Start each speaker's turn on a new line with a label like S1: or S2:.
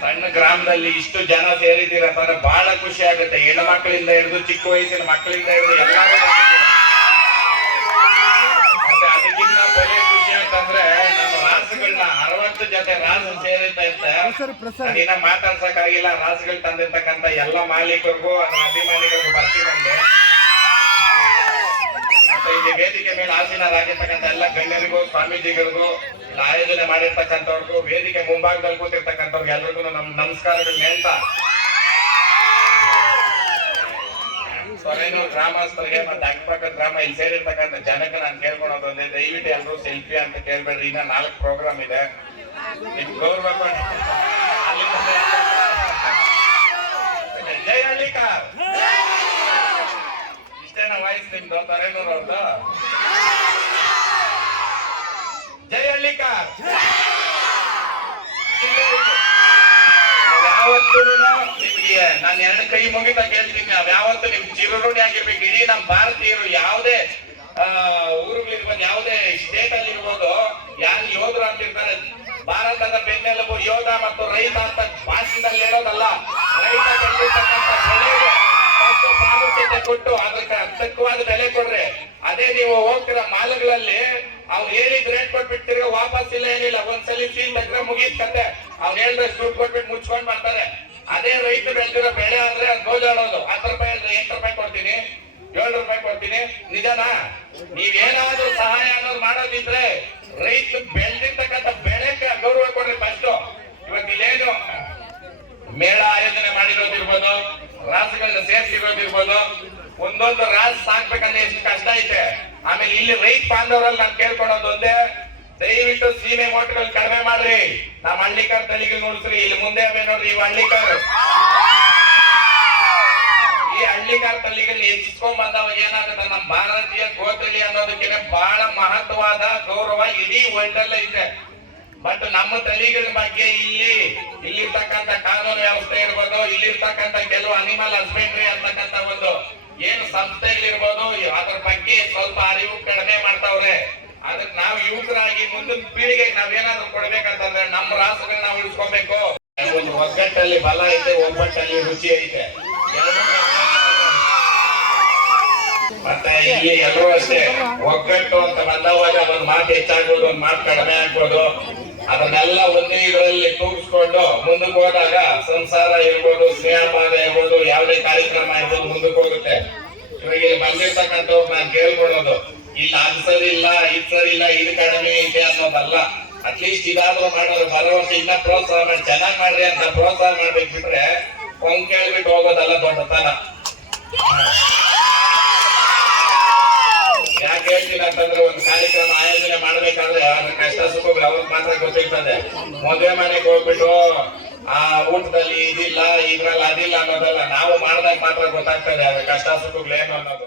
S1: ಸಣ್ಣ ಗ್ರಾಮದಲ್ಲಿ ಇಷ್ಟು ಜನ ಸೇರಿದ್ದೀರಪ್ಪ ಅಂದ್ರೆ ಬಹಳ ಖುಷಿ ಆಗುತ್ತೆ. ಹೆಣ್ಣು ಮಕ್ಕಳಿಂದ ಹಿಡಿದು ಚಿಕ್ಕ ವಯಸ್ಸಿನ ಮಕ್ಕಳಿಂದ ಹಿಡಿದು ಎಲ್ಲರೂ. ಮತ್ತೆ ಅದಕ್ಕಿಂತ ಬೆಲೆ ಖುಷಿ ಅಂತಂದ್ರೆ ನಮ್ಮ ರಾಸುಗಳನ್ನ ಅರವತ್ತು ಜೊತೆ ರಾಸು ಸೇರಿತಾ ಮಾತಾಡ್ಸಕ್ಕಾಗಿಲ್ಲ. ರಾಸುಗಳು ತಂದಿರ್ತಕ್ಕಂಥ ಎಲ್ಲ ಮಾಲೀಕರಿಗೂ ಅದರ ಅಭಿಮಾನಿಗಳಿಗೂ ಬರ್ತೀನಂದೆ ಮತ್ತೆ ಇಲ್ಲಿ ವೇದಿಕೆ ಮೇಲೆ ಆಸೀನರಾಗಿರ್ತಕ್ಕಂಥ ಎಲ್ಲ ಗಣ್ಯರಿಗೂ ಸ್ವಾಮೀಜಿಗಳಿಗೂ ಆಯೋಜನೆ ಮಾಡಿರ್ತಕ್ಕಂಥವ್ರಿಗೂ ವೇದಿಕೆ ಮುಂಭಾಗದಲ್ಲಿ ಕೂತಿರ್ತಕ್ಕಂಥವ್ರಿಗೆ ಎಲ್ರಿಗೂ ನಮ್ ನಮಸ್ಕಾರಗಳು ಹೇಳ್ತಾ. ಸೊರೇನೂರು ಗ್ರಾಮಸ್ಥರಿಗೆ ಮತ್ತೆ ಅಕ್ಕಪಕ್ಕದ ಗ್ರಾಮ ಇಲ್ಲಿ ಸೇರಿರ್ತಕ್ಕಂಥ ಜನಕ್ಕೆ ನಾನು ಕೇಳ್ಕೊಳೋದು ದಯವಿಟ್ಟು ಎಲ್ಲರೂ ಸೆಲ್ಫಿ ಅಂತ ಕೇಳ್ಬೇಡ್ರಿ, ಇನ್ನ ನಾಲ್ಕು ಪ್ರೋಗ್ರಾಮ್ ಇದೆ. ಇದು ಗೌರವ ಜೈ ಹಳ್ಳಿಕಾರ್. ಇಷ್ಟೇನ ವಾಯ್ಸ್ ನಿಮ್ದು, ತರೇನೂರ್ ಅವ್ರದ್ದು ಹಳ್ಳಿಕಾರ್ ಯಾವತ್ತೂ ನಾನು ಎರಡು ಕೈ ಮುಗಿತ ಕೇಳ್ತೀನಿ. ನಾವ್ ಯಾವತ್ತು ನಿಮ್ ಚಿರುರುಣಿ ಆಗಿರ್ಬೇಕು. ಇಡೀ ನಮ್ ಭಾರತೀಯರು ಯಾವುದೇ ಊರುಗಳಿರ್ಬೋದು, ಯಾವುದೇ ಸ್ಟೇಟ್ ಅಲ್ಲಿ ಇರ್ಬೋದು ಯಾರು ಯೋಧರು ಅಂತಿರ್ತಾರೆ, ಭಾರತದ ಬೆನ್ನೆಲುಬು ಯೋಧ ಮತ್ತು ರೈತ ಅಂತ ಭಾಷಣದಲ್ಲಿ ಹೇಳೋದಲ್ಲ. ರೈತ ಪ್ರಾಮುಖ್ಯತೆ ಕೊಟ್ಟು ಅದಕ್ಕೆ ತಕ್ಕವಾದ ಬೆಲೆ ಕೊಡ್ರಿ. ಅದೇ ನೀವು ಹೋಗ್ತಿರೋ ಮಾಲ್ಗಳಲ್ಲಿ ಅವ್ನು ಹೇಳಿ ಗ್ರೇಟ್ ಕೊಟ್ಬಿಟ್ಟಿರೋ ವಾಪಸ್ ಇಲ್ಲ, ಏನಿಲ್ಲ, ಒಂದ್ಸಲಿ ಸೀಲ್ ತೆಗ್ರೆ ಮುಗಿದ ಕತೆ. ಅವ್ನು ಹೇಳಿದ್ರೆ ದುಡ್ಡು ಕೊಟ್ಬಿಟ್ಟು ಮುಚ್ಕೊಂಡ್ ಮಾಡ್ತಾರೆ. ಅದೇ ರೈತ ಬೆಳೆದಿರೋ ಬೆಳೆ ಆದ್ರೆ ಅದು ಗೋಜಾಡೋದು ಹತ್ತು ರೂಪಾಯಿ ಅಂದ್ರೆ ಎಂಟು ರೂಪಾಯಿ ಕೊಡ್ತೀನಿ ಏಳು ರೂಪಾಯಿ ಕೊಡ್ತೀನಿ. ನಿಜನಾ? ನೀವೇನಾದ್ರೂ ಸಹಾಯ ಅನ್ನೋದು ಮಾಡೋದಿದ್ರೆ ರೈತ ಬೆಳೆದಿರ್ತಕ್ಕಂಥ ಬೆಳೆಗೆ ಗೌರವ ಕೊಡ್ರಿ ಫಸ್ಟ್ ಇವತ್ತು ಇಲ್ಲೇನು ಮೇಳ ಆಯೋಜನೆ ಮಾಡಿರೋದಿರ್ಬೋದು ರಾಸುಗಳನ್ನ ಸೇರಿಸಿರೋದಿರ್ಬೋದು, ಒಂದೊಂದು ರಾಸ್ ಸಾಕ್ಬೇಕಂದ್ರೆ ಎಷ್ಟು ಕಷ್ಟ ಐತೆ. ಇಲ್ಲಿ ರೈತ ಬಾಂಧವರಲ್ಲಿ ನಾನು ಕೇಳ್ಕೊಳೋದು ಒಂದೇ, ದಯವಿಟ್ಟು ಸೀಮೆ ಮೋಟ್ಗಳು ಕಡಿಮೆ ಮಾಡ್ರಿ. ನಮ್ಮ ಹಳ್ಳಿಕಾರ್ ತಲೆಗೆ ನೋಡಿಸ್ರಿ, ಇಲ್ಲಿ ಮುಂದೆ ಅವೇ ನೋಡ್ರಿ, ಇವ್ ಹಳ್ಳಿಕಾರ್. ಈ ಹಳ್ಳಿಕರ್ ತಲ್ಲಿಗಳಲ್ಲಿ ಹೆಚ್ಚಿಸ್ಕೊಂಡ್ ಬಂದವ ಏನಾಗುತ್ತೆ? ನಮ್ಮ ಭಾರತೀಯ ಗೋತಲಿ ಅನ್ನೋದಕ್ಕೆ ಬಹಳ ಮಹತ್ವವಾದ ಗೌರವ ಇಡೀ ವರ್ಲ್ಡ್ ಇದೆ. ಬಟ್ ನಮ್ಮ ತಳಿಗಳ ಬಗ್ಗೆ ಇಲ್ಲಿ, ಇಲ್ಲಿರ್ತಕ್ಕಂಥ ಕಾನೂನು ವ್ಯವಸ್ಥೆ ಇರ್ಬೋದು, ಇಲ್ಲಿರ್ತಕ್ಕಂಥ ಕೆಲವು ಅನಿಮಲ್ ಹಸ್ಬೆಂಡ್ರಿ ಅಂತಕ್ಕಂಥ ಏನು ಸಂಸ್ಥೆಗಳಿರ್ಬೋದು ಅದ್ರ ಬಗ್ಗೆ ಸ್ವಲ್ಪ ಅರಿವು ಕಡಿಮೆ ಮಾಡ್ತಾವ್ರೆ. ಅದಕ್ಕೆ ನಾವು ಯುವಕರಾಗಿ ಮುಂದಿನ ಪೀಳಿಗೆಗೆ ನಾವೇನಾದ್ರೂ ಕೊಡ್ಬೇಕಂತಂದ್ರೆ ನಮ್ಮ ರಾಸುಗಳನ್ನ ಉಳಿಸ್ಕೊಬೇಕು. ಒಂದು ಒಗ್ಗಟ್ಟಲ್ಲಿ ಬಲ ಐತೆ ಒಗ್ಗಟ್ಟಲ್ಲಿ ರುಚಿ ಐತೆ ಮತ್ತೆ ಇಲ್ಲಿ ಎಲ್ಲರೂ ಅಷ್ಟೇ, ಒಗ್ಗಟ್ಟು ಅಂತ ಬಂದವಾಗ ಒಂದ್ ಮಾತು ಹೆಚ್ಚಾಗ್ಬೋದು, ಒಂದ್ ಮಾತು ಕಡಿಮೆ ಆಗ್ಬೋದು. ಅದನ್ನೆಲ್ಲ ಒಂದೇ ಇದರಲ್ಲಿ ತೂಗಿಸ್ಕೊಂಡು ಮುಂದಕ್ಕೆ ಹೋದಾಗ ಸಂಸಾರ ಇರ್ಬೋದು ಸ್ನೇಹಭಾಗ ಇರ್ಬೋದು, ಯಾವುದೇ ಕಾರ್ಯಕ್ರಮ ಇರ್ಬೋದು, ಮುಂದಕ್ಕೆ ಹೋಗುತ್ತೆ. ಇಲ್ಲಿ ಬಂದಿರ್ತಕ್ಕಂಥವ್ರು ನಾನು ಕೇಳ್ಕೊಳ್ಳೋದು. ಇಲ್ಲಿ ಅದ್ ಸರಿ ಇಲ್ಲ, ಇದು ಸರಿ ಇಲ್ಲ, ಇದು ಕಡಿಮೆ ಇದೆ ಅನ್ನೋದಲ್ಲ. ಅಟ್ಲೀಸ್ಟ್ ಇದಾದ್ರೂ ಮಾಡೋರು ಬರೋ ವರ್ಷ ಇನ್ನ ಪ್ರೋತ್ಸಾಹ ಮಾಡಿ, ಚೆನ್ನಾಗಿ ಮಾಡ್ರಿ ಅಂತ ಪ್ರೋತ್ಸಾಹ ಮಾಡ್ಬೇಕು ಬಿಟ್ರೆ ಕೇಳ್ಬಿಟ್ಟು ಹೋಗೋದಲ್ಲ ದೊಡ್ಡತನ. ಯಾಕೆ ಹೇಳ್ತೀನಿ ಅಂತಂದ್ರೆ ಒಂದು ಕಾರ್ಯಕ್ರಮ ಆಯೋಜನೆ ಮಾಡ್ಬೇಕಾದ್ರೆ ಅದ್ರ ಕಷ್ಟ ಸುಖಗಳು ಅವ್ರಿಗೆ ಮಾತ್ರ ಗೊತ್ತಿರ್ತದೆ. ಮದುವೆ ಮನೆಗೆ ಹೋಗ್ಬಿಟ್ಟು ಆ ಊಟದಲ್ಲಿ ಇದಿಲ್ಲ, ಇದ್ರಲ್ಲಿ ಅದಿಲ್ಲ ಅನ್ನೋದಲ್ಲ ನಾವು ಮಾಡಿದಾಗ ಮಾತ್ರ ಗೊತ್ತಾಗ್ತದೆ ಅದ್ರ ಕಷ್ಟ ಸುಖಗಳು ಏನು ಅನ್ನೋದು.